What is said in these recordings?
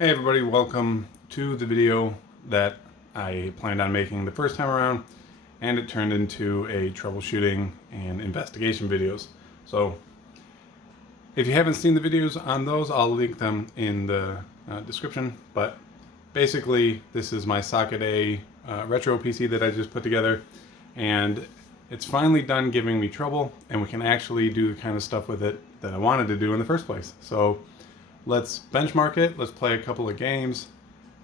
Hey everybody, welcome to the video that I planned on making the first time around, and it turned into a troubleshooting and investigation videos. So if you haven't seen the videos on those, I'll link them in the description. But basically, this is my Socket A retro PC that I just put together, and it's finally done giving me trouble, and we can actually do the kind of stuff with it that I wanted to do in the first place. So let's benchmark it, let's play a couple of games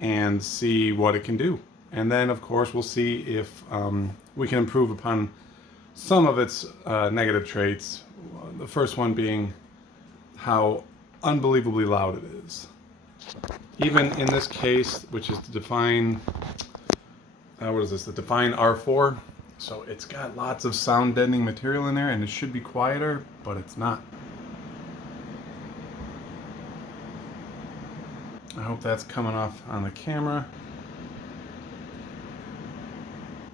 and see what it can do. And then of course we'll see if we can improve upon some of its negative traits. The first one being how unbelievably loud it is. Even in this case, which is the Define, what is this, the Define R4. So it's got lots of sound deadening material in there, and it should be quieter, but it's not. I hope that's coming off on the camera.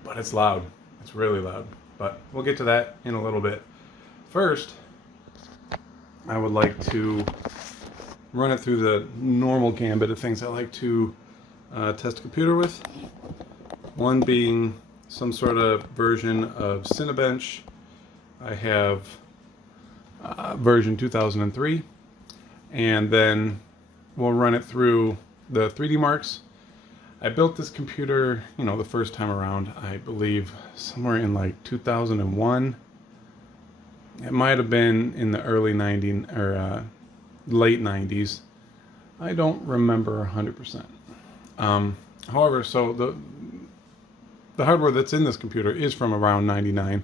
But it's loud. It's really loud. But we'll get to that in a little bit. First, I would like to run it through the normal gambit of things I like to test a computer with. One being some sort of version of Cinebench. I have version 2003. And then we'll run it through the 3D marks. I built this computer, the first time around, I believe somewhere in like 2001. It might have been in the early 90s or late 90s. I don't remember 100%. However, so the hardware that's in this computer is from around 99,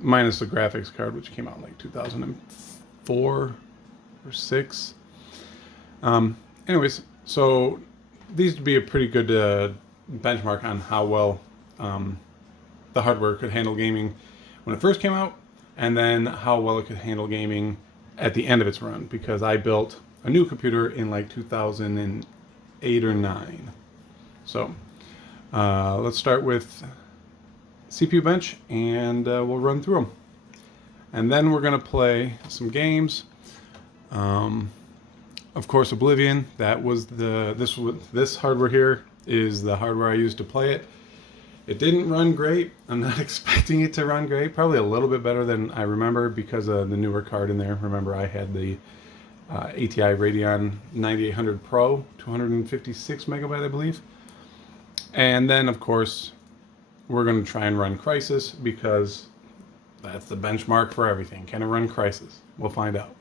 minus the graphics card, which came out in like 2004 or 6. Anyways, so these would be a pretty good benchmark on how well the hardware could handle gaming when it first came out, and then how well it could handle gaming at the end of its run, because I built a new computer in like 2008 or 9. So let's start with CPU bench, and we'll run through them. And then we're going to play some games. Of course, Oblivion, that was this hardware here is the hardware I used to play it. It didn't run great. I'm not expecting it to run great. Probably a little bit better than I remember because of the newer card in there. Remember, I had the ATI Radeon 9800 Pro, 256 megabyte, I believe. And then, of course, we're going to try and run Crysis because that's the benchmark for everything. Can it run Crysis? We'll find out.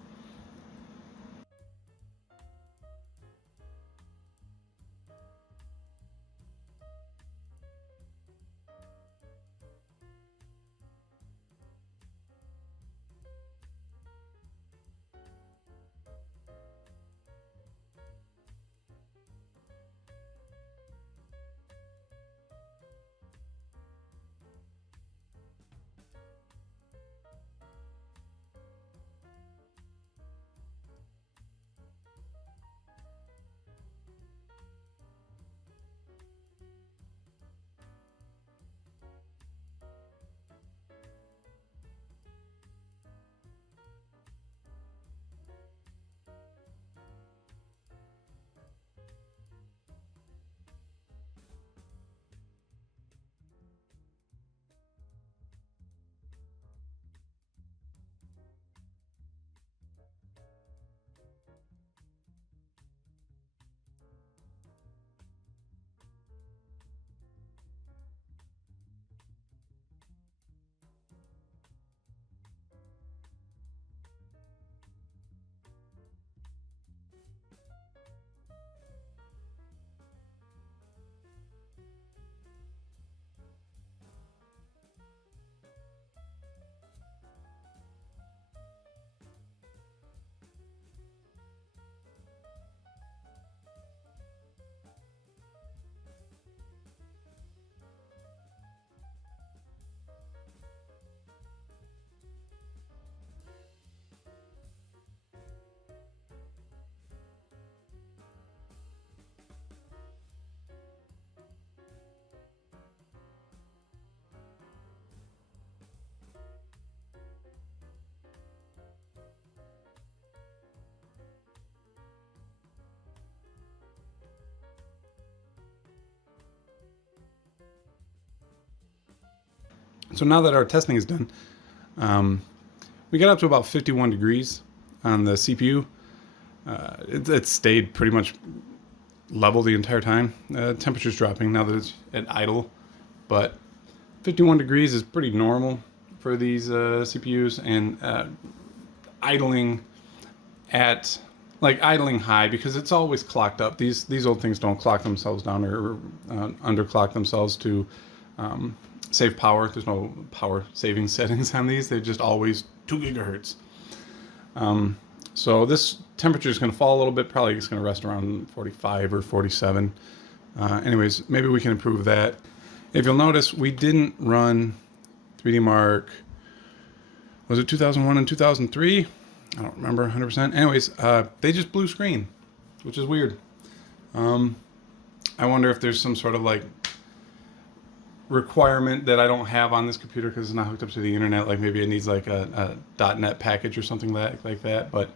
So now that our testing is done, we got up to about 51 degrees on the CPU. It stayed pretty much level the entire time. Temperature's dropping now that it's at idle, but 51 degrees is pretty normal for these CPUs, and idling at idling high, because it's always clocked up. These old things don't clock themselves down or underclock themselves to save power. There's no power saving settings on these. They're just always 2 gigahertz. So this temperature is going to fall a little bit. Probably it's going to rest around 45 or 47. Anyways, maybe we can improve that. If you'll notice, we didn't run 3D Mark. Was it 2001 and 2003? I don't remember 100%. Anyways, they just blue screen, which is weird. I wonder if there's some sort of like requirement that I don't have on this computer because it's not hooked up to the internet. Like maybe it needs like a .NET package or something like that. But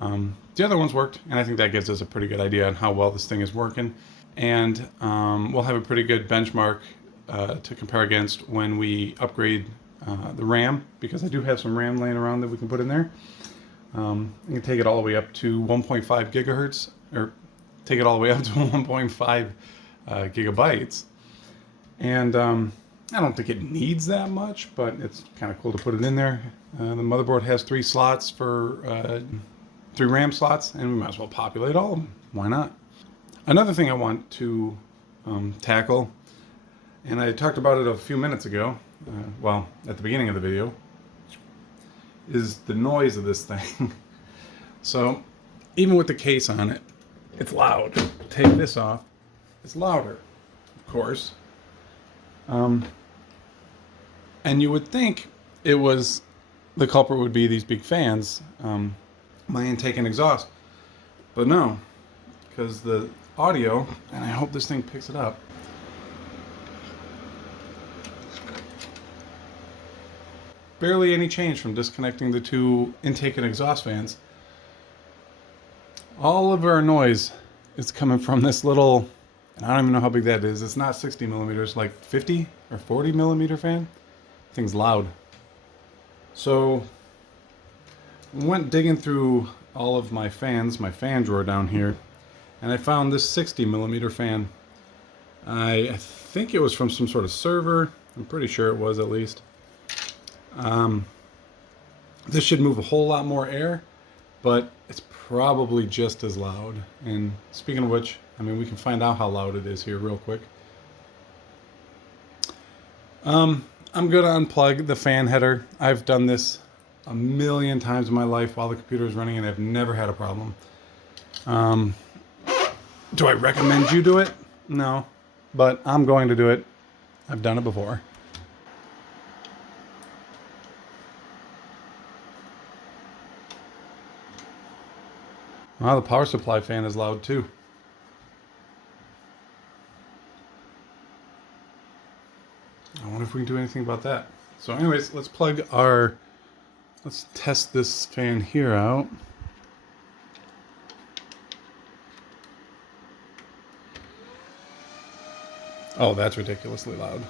the other ones worked, and I think that gives us a pretty good idea on how well this thing is working. And we'll have a pretty good benchmark to compare against when we upgrade the RAM, because I do have some RAM laying around that we can put in there. You can take it all the way up to 1.5 gigahertz, or take it all the way up to 1.5 gigabytes. And I don't think it needs that much, but it's kind of cool to put it in there. The motherboard has 3 slots for 3 RAM slots, and we might as well populate all of them. Why not? Another thing I want to tackle, and I talked about it a few minutes ago, well, at the beginning of the video, is the noise of this thing. So, even with the case on it, it's loud. Take this off, it's louder, of course. And you would think it was, the culprit would be these big fans, my intake and exhaust. But no, because the audio, and I hope this thing picks it up, barely any change from disconnecting the 2 intake and exhaust fans. All of our noise is coming from this little, and I don't even know how big that is. It's not 60 millimeters, like 50 or 40 millimeter fan. Thing's loud. So went digging through all of my fans, my fan drawer down here, and I found this 60 millimeter fan. I think it was from some sort of server. I'm pretty sure it was, at least. This should move a whole lot more air, but it's probably just as loud. And speaking of which, I mean, we can find out how loud it is here real quick. I'm going to unplug the fan header. I've done this a million times in my life while the computer is running, and I've never had a problem. Do I recommend you do it? No, but I'm going to do it. I've done it before. Well, the power supply fan is loud too. I wonder if we can do anything about that. So anyways, let's test this fan here out. Oh, that's ridiculously loud.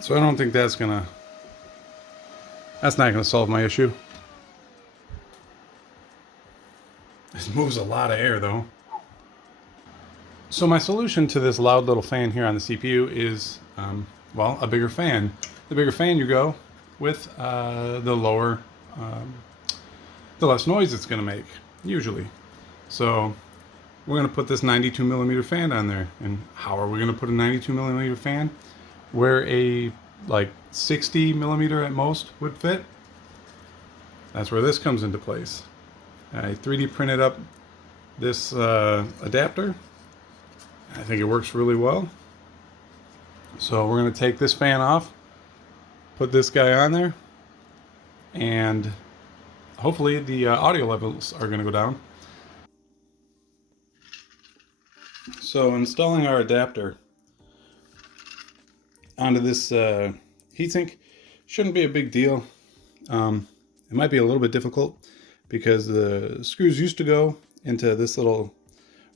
So I don't think that's not gonna solve my issue. This moves a lot of air though. So my solution to this loud little fan here on the CPU is, well, a bigger fan. The bigger fan you go with, the lower, the less noise it's gonna make, usually. So we're gonna put this 92 millimeter fan on there. And how are we gonna put a 92 millimeter fan where a like 60 millimeter at most would fit? That's where this comes into place. I 3D printed up this adapter. I think it works really well. So we're going to take this fan off, put this guy on there, and hopefully the audio levels are going to go down. So installing our adapter onto this heatsink shouldn't be a big deal. It might be a little bit difficult because the screws used to go into this little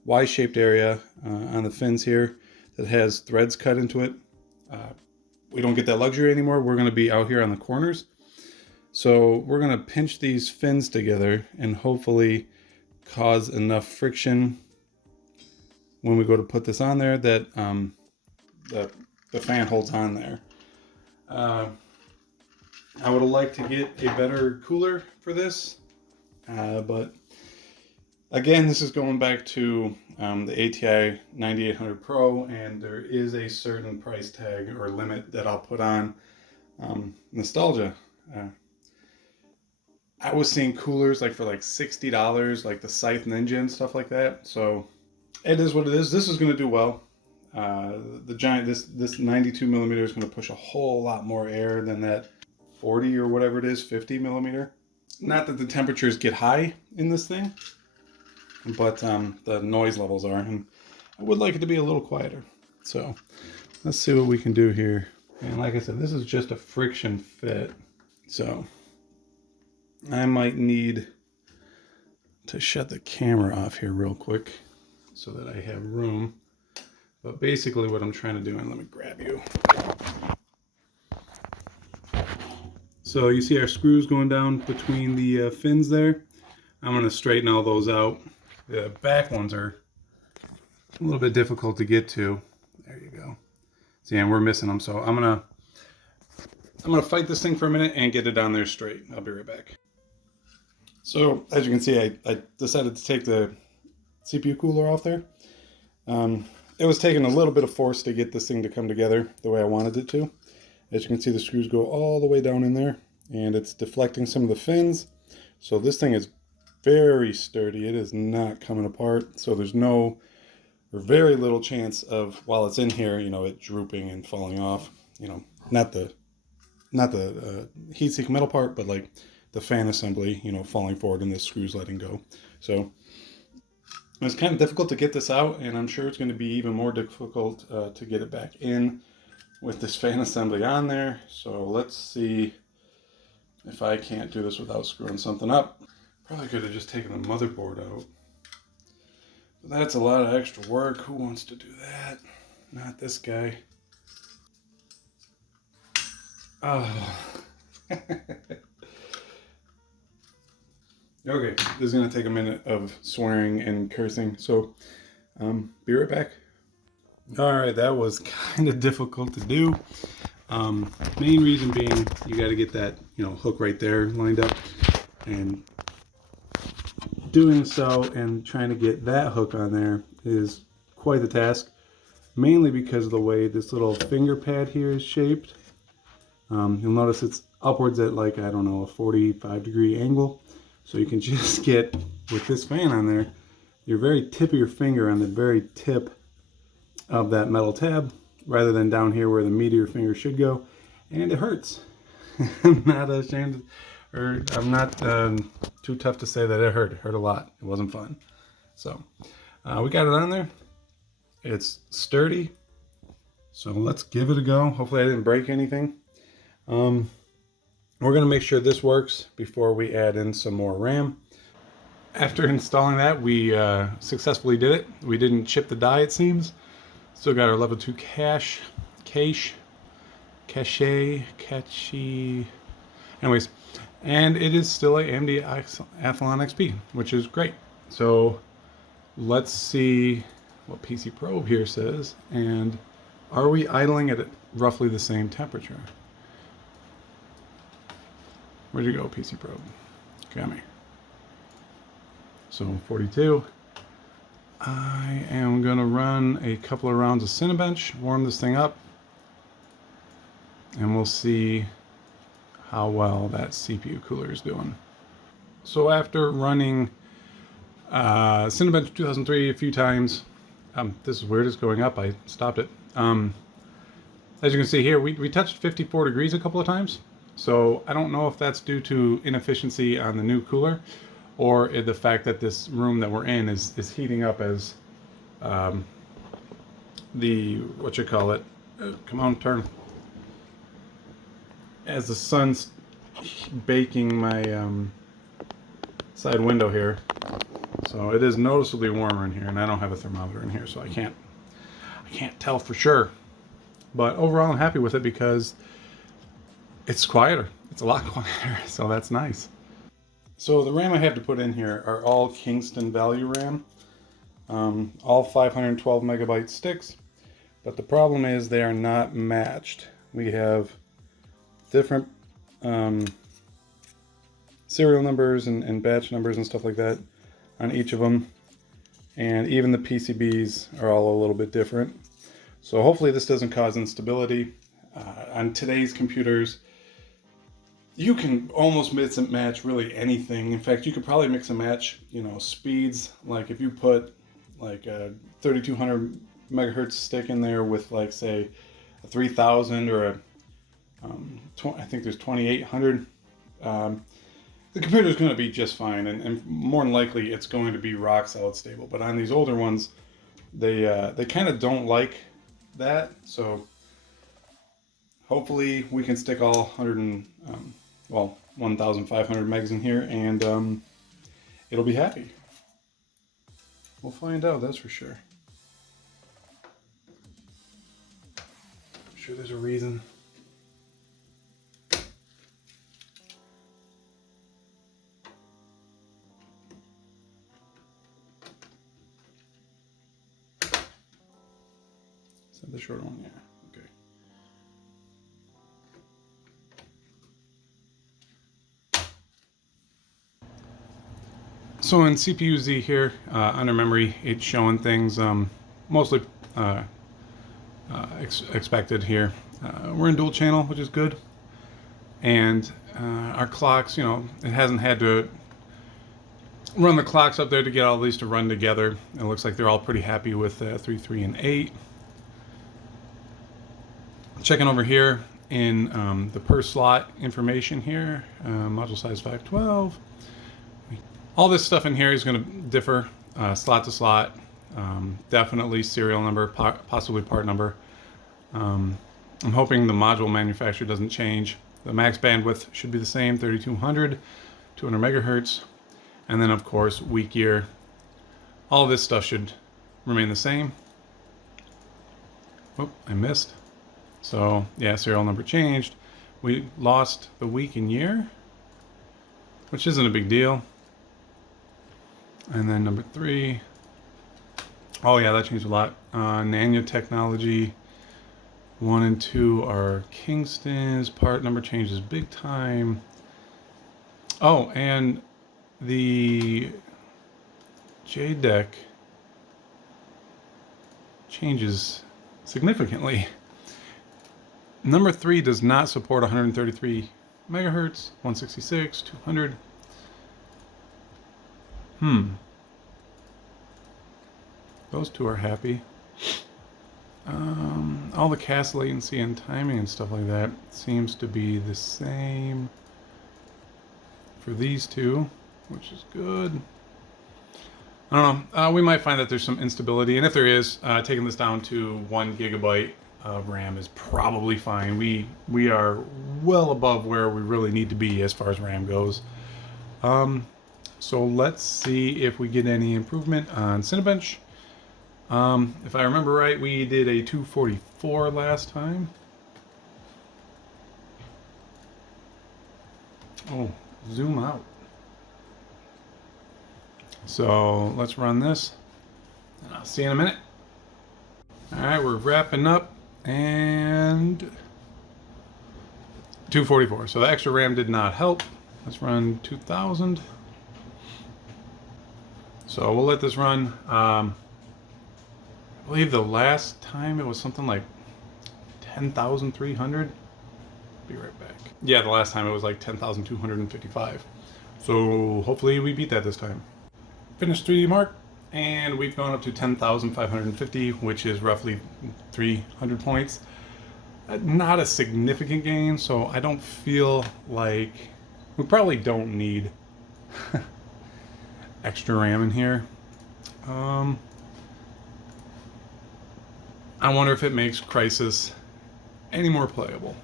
Y-shaped area on the fins here that has threads cut into it. We don't get that luxury anymore. We're going to be out here on the corners. So we're going to pinch these fins together and hopefully cause enough friction when we go to put this on there that the fan holds on there. I would have liked to get a better cooler for this, but again, this is going back to the ATI 9800 Pro, and there is a certain price tag or limit that I'll put on nostalgia. I was seeing coolers like for like $60, like the Scythe Ninja and stuff like that. So it is what it is. This is going to do well. The giant, this 92 millimeter is going to push a whole lot more air than that 40 or whatever it is, 50 millimeter. Not that the temperatures get high in this thing, but the noise levels are, and I would like it to be a little quieter. So let's see what we can do here. And like I said, this is just a friction fit. So I might need to shut the camera off here real quick so that I have room. But basically what I'm trying to do, and let me grab you. So you see our screws going down between the fins there. I'm going to straighten all those out. The back ones are a little bit difficult to get to. There you go. See, and we're missing them. So I'm gonna fight this thing for a minute and get it down there straight. I'll be right back. So as you can see, I decided to take the CPU cooler off there. It was taking a little bit of force to get this thing to come together the way I wanted it to. As you can see, the screws go all the way down in there, and it's deflecting some of the fins. So this thing is very sturdy. It is not coming apart. So there's no or very little chance of, while it's in here, you know, it drooping and falling off. You know, not the heat sink metal part, but like the fan assembly, you know, falling forward and the screws letting go. So it's kind of difficult to get this out, and I'm sure it's going to be even more difficult to get it back in with this fan assembly on there. So let's see if I can't do this without screwing something up. Probably could have just taken the motherboard out. But that's a lot of extra work. Who wants to do that? Not this guy. Oh. Okay, this is going to take a minute of swearing and cursing, so be right back. Alright, that was kind of difficult to do. Main reason being, you got to get that, you know, hook right there lined up, and doing so and trying to get that hook on there is quite the task, mainly because of the way this little finger pad here is shaped. You'll notice it's upwards at like, I don't know, a 45-degree angle. So you can just get, with this fan on there, your very tip of your finger on the very tip of that metal tab, rather than down here where the meat of your finger should go. And it hurts. I'm not ashamed, or I'm not too tough to say that it hurt. It hurt a lot. It wasn't fun. So we got it on there. It's sturdy. So let's give it a go. Hopefully I didn't break anything. We're going to make sure this works before we add in some more RAM. After installing that, we successfully did it. We didn't chip the die, it seems. Still got our level 2 cache. Anyways, and it is still a AMD Athlon XP, which is great. So let's see what PC Probe here says, and are we idling at roughly the same temperature? Where'd you go, PC Probe? Come here. So 42. I am gonna run a couple of rounds of Cinebench, warm this thing up, and we'll see how well that CPU cooler is doing. So after running Cinebench 2003 a few times, this is weird, it's going up, I stopped it. As you can see here, we touched 54 degrees a couple of times. So I don't know if that's due to inefficiency on the new cooler, or the fact that this room that we're in is heating up as come on, turn. As the sun's baking my side window here. So it is noticeably warmer in here, and I don't have a thermometer in here, so I can't tell for sure. But overall, I'm happy with it because it's quieter. It's a lot quieter, so that's nice. So the RAM I have to put in here are all Kingston Value RAM, all 512 megabyte sticks. But the problem is they are not matched. We have different serial numbers and batch numbers and stuff like that on each of them. And even the PCBs are all a little bit different. So hopefully this doesn't cause instability. On today's computers, you can almost mix and match really anything. In fact, you could probably mix and match, you know, speeds. Like if you put like a 3200 megahertz stick in there with like say a 3000 or a I think there's 2800. The computer is going to be just fine, and more than likely it's going to be rock solid stable. But on these older ones, they kind of don't like that. So hopefully we can stick all 1,500 megs in here, and it'll be happy. We'll find out, that's for sure. I'm sure there's a reason. Is that the short one? Yeah. Okay. So in CPU-Z here, under memory, it's showing things mostly expected here. We're in dual channel, which is good. And our clocks, you know, it hasn't had to run the clocks up there to get all these to run together. It looks like they're all pretty happy with 3, 3, and 8. Checking over here in the per slot information here, module size 512. All this stuff in here is going to differ slot to slot, definitely serial number, possibly part number. I'm hoping the module manufacturer doesn't change. The max bandwidth should be the same, 3200, 200 megahertz. And then of course, week year. All this stuff should remain the same. Oh, I missed. So yeah, serial number changed. We lost the week and year, which isn't a big deal. And then number 3. Oh yeah, that changed a lot. Nanotechnology 1 and 2 are Kingston's. Part number changes big time. Oh, and the JDEC changes significantly. Number 3 does not support 133 megahertz, 166, 200. Those two are happy. All the cast latency and timing and stuff like that seems to be the same for these two, which is good. I don't know. We might find that there's some instability, and if there is, taking this down to 1 gigabyte of RAM is probably fine. We are well above where we really need to be as far as RAM goes. So let's see if we get any improvement on Cinebench. If I remember right, we did a 244 last time. Oh, zoom out. So let's run this, and I'll see you in a minute. All right, we're wrapping up, and 244. So the extra RAM did not help. Let's run 2000. So we'll let this run. I believe the last time it was something like 10,300. Be right back. Yeah, the last time it was like 10,255. So hopefully we beat that this time. Finished 3D Mark, and we've gone up to 10,550, which is roughly 300 points. Not a significant gain, so I don't feel like we probably don't need extra RAM in here. I wonder if it makes Crysis any more playable.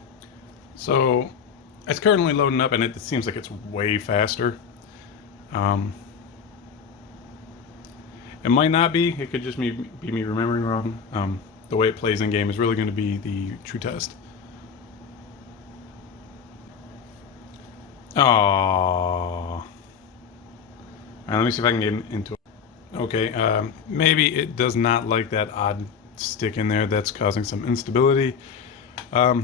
So it's currently loading up, and it seems like it's way faster. It might not be. It could just be me remembering wrong. The way it plays in game is really going to be the true test. Oh. All right, let me see if I can get into it. Okay, maybe it does not like that odd stick in there that's causing some instability. All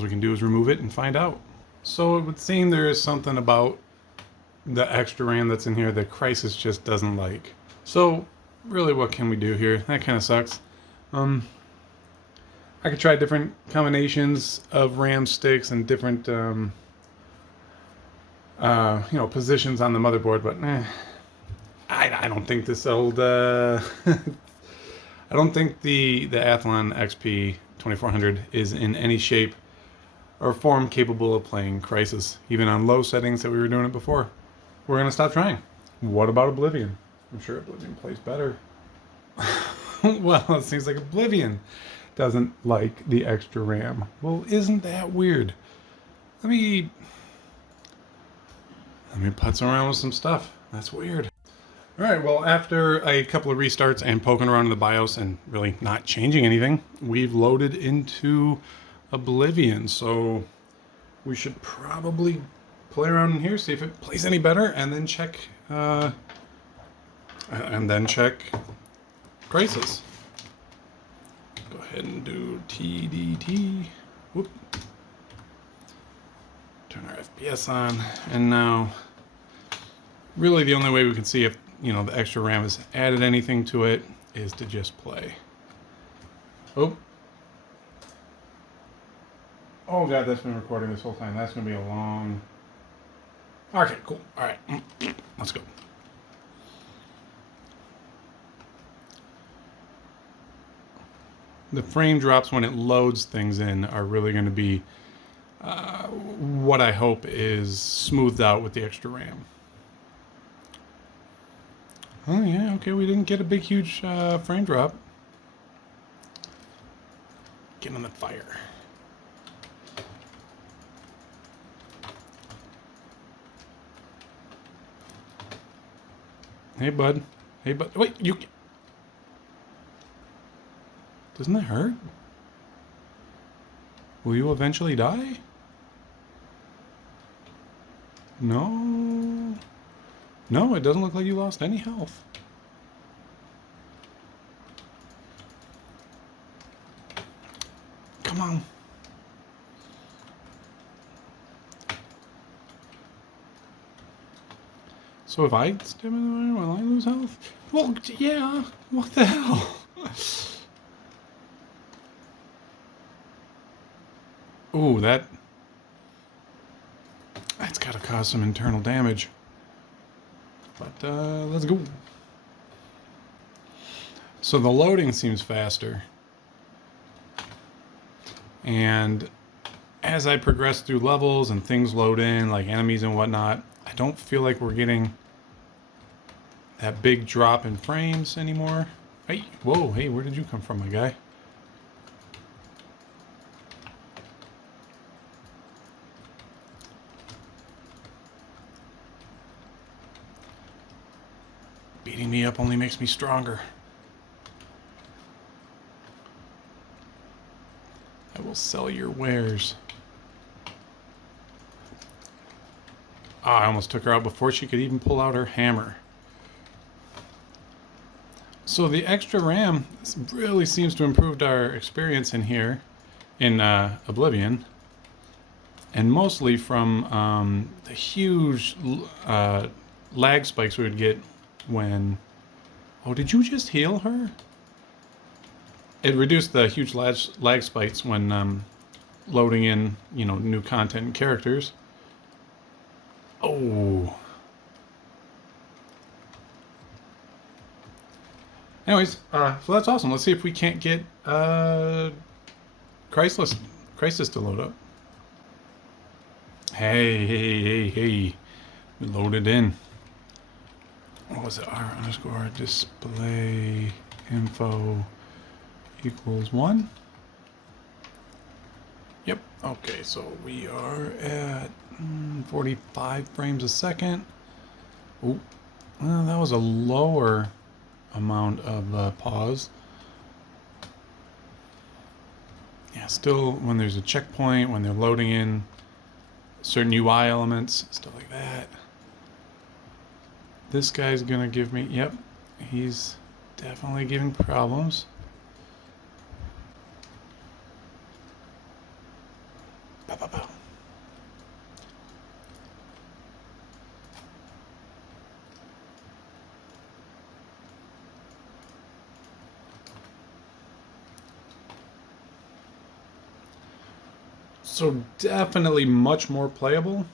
we can do is remove it and find out. So it would seem there is something about the extra RAM that's in here that Crysis just doesn't like. So really, what can we do here? That kind of sucks. I could try different combinations of RAM sticks and different positions on the motherboard, but I don't think this old I don't think the Athlon XP 2400 is in any shape or form capable of playing Crysis, even on low settings that we were doing it before. We're gonna stop trying. What about Oblivion? I'm sure Oblivion plays better. Well, it seems like Oblivion doesn't like the extra RAM. Well, isn't that weird? Let me putz around with some stuff. That's weird. All right, well, after a couple of restarts and poking around in the BIOS and really not changing anything, we've loaded into Oblivion. So we should probably play around in here, see if it plays any better, and then check Crysis. Go ahead and do TDT. Whoop. Turn our FPS on, and now really the only way we can see if the extra RAM has added anything to it is to just play. Oh god, that's been recording this whole time. That's gonna be a long. Okay, cool. All right, let's go. The frame drops when it loads things in are really going to be what I hope is smoothed out with the extra RAM. Oh yeah, okay, we didn't get a big huge frame drop. Get on the fire. Hey bud. Hey bud. Wait, you... Doesn't that hurt? Will you eventually die? No. No, it doesn't look like you lost any health. Come on. So if I step in the way, will I lose health? Well, yeah. What the hell? Ooh, that's gotta cause some internal damage. But let's go. So the loading seems faster. And as I progress through levels and things load in, like enemies and whatnot, I don't feel like we're getting that big drop in frames anymore. Hey, whoa, hey, where did you come from, my guy? Beating me up only makes me stronger. I will sell your wares. Ah, I almost took her out before she could even pull out her hammer. So the extra RAM really seems to improve our experience in here, in Oblivion. And mostly from the huge lag spikes we would get when... Oh, did you just heal her? It reduced the huge lag spikes when loading in, new content and characters. Oh. Anyways, so that's awesome. Let's see if we can't get Crysis to load up. Hey. We loaded in. What was it? r_display info equals 1. Yep. Okay, so we are at 45 frames a second. Oh, well, that was a lower amount of pause. Yeah, still when there's a checkpoint, when they're loading in certain UI elements, stuff like that. This guy's gonna give me, yep, he's definitely giving problems. Bow, bow, bow. So definitely much more playable,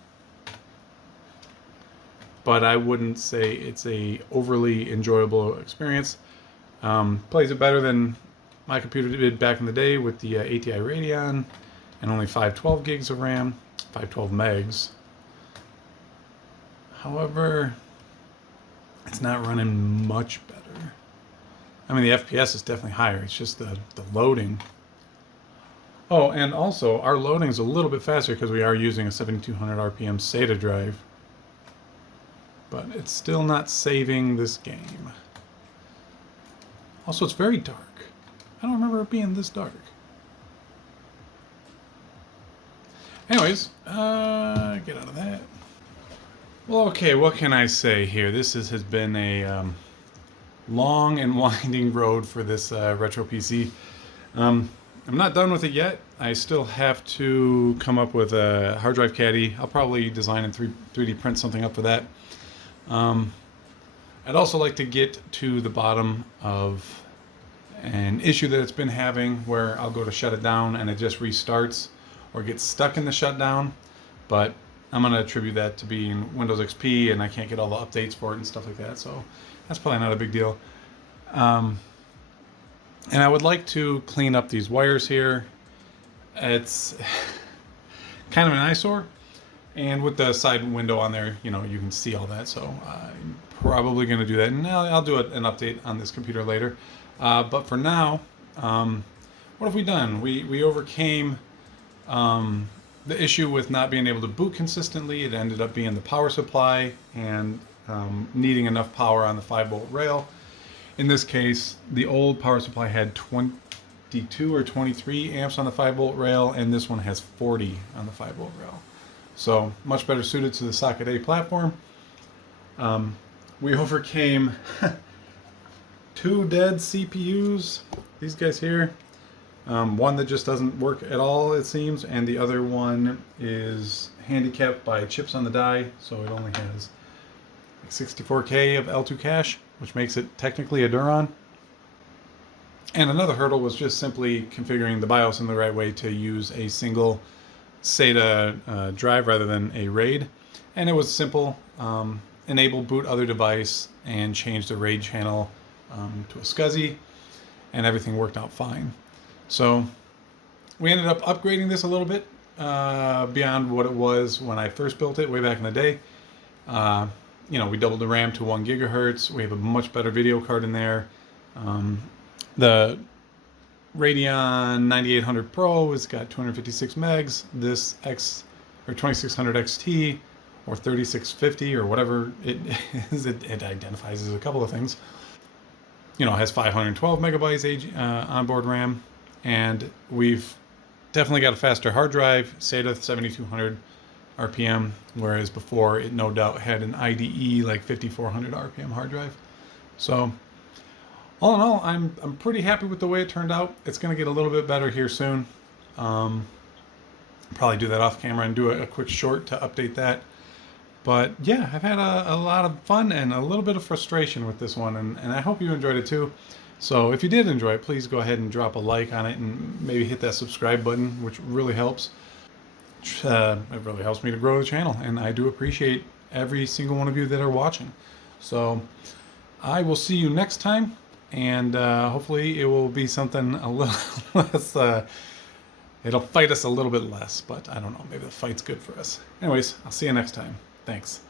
but I wouldn't say it's a overly enjoyable experience. Plays it better than my computer did back in the day with the ATI Radeon and only 512 gigs of RAM, 512 megs. However, it's not running much better. I mean, the FPS is definitely higher. It's just the loading. Oh, and also, our loading is a little bit faster because we are using a 7200 RPM SATA drive. But it's still not saving this game. Also, it's very dark. I don't remember it being this dark. Anyways, get out of that. Well, okay, what can I say here? This has been a long and winding road for this retro PC. I'm not done with it yet. I still have to come up with a hard drive caddy. I'll probably design and 3D print something up for that. I'd also like to get to the bottom of an issue that it's been having where I'll go to shut it down and it just restarts or gets stuck in the shutdown. But I'm going to attribute that to being Windows XP and I can't get all the updates for it and stuff like that. So that's probably not a big deal. And I would like to clean up these wires here. It's kind of an eyesore. And with the side window on there, you know, you can see all that. So I'm probably going to do that. And I'll do an update on this computer later. But for now, what have we done? We overcame the issue with not being able to boot consistently. It ended up being the power supply and needing enough power on the 5-volt rail. In this case, the old power supply had 22 or 23 amps on the 5-volt rail, and this one has 40 on the 5-volt rail. So much better suited to the Socket A platform. We overcame 2 dead CPUs, these guys here. One that just doesn't work at all, it seems, and the other one is handicapped by chips on the die, so it only has 64K of L2 cache, which makes it technically a Duron. And another hurdle was just simply configuring the BIOS in the right way to use a single SATA drive rather than a RAID. And it was simple. Enable boot other device and change the RAID channel to a SCSI, and everything worked out fine. So we ended up upgrading this a little bit beyond what it was when I first built it way back in the day. You know, we doubled the RAM to 1 gigahertz. We have a much better video card in there. The Radeon 9800 Pro has got 256 megs. This 2600 XT or 3650 or whatever it is, it identifies as a couple of things. You know, it has 512 megabytes onboard RAM, and we've definitely got a faster hard drive, SATA 7200 RPM, whereas before it no doubt had an IDE like 5400 RPM hard drive. So all in all, I'm pretty happy with the way it turned out. It's going to get a little bit better here soon. Probably do that off camera and do a quick short to update that. But yeah, I've had a lot of fun and a little bit of frustration with this one, and I hope you enjoyed it too. So if you did enjoy it, please go ahead and drop a like on it and maybe hit that subscribe button, which really helps. It really helps me to grow the channel, and I do appreciate every single one of you that are watching. So I will see you next time, and hopefully it will be something a little less, it'll fight us a little bit less, but I don't know, maybe the fight's good for us. Anyways, I'll see you next time. Thanks.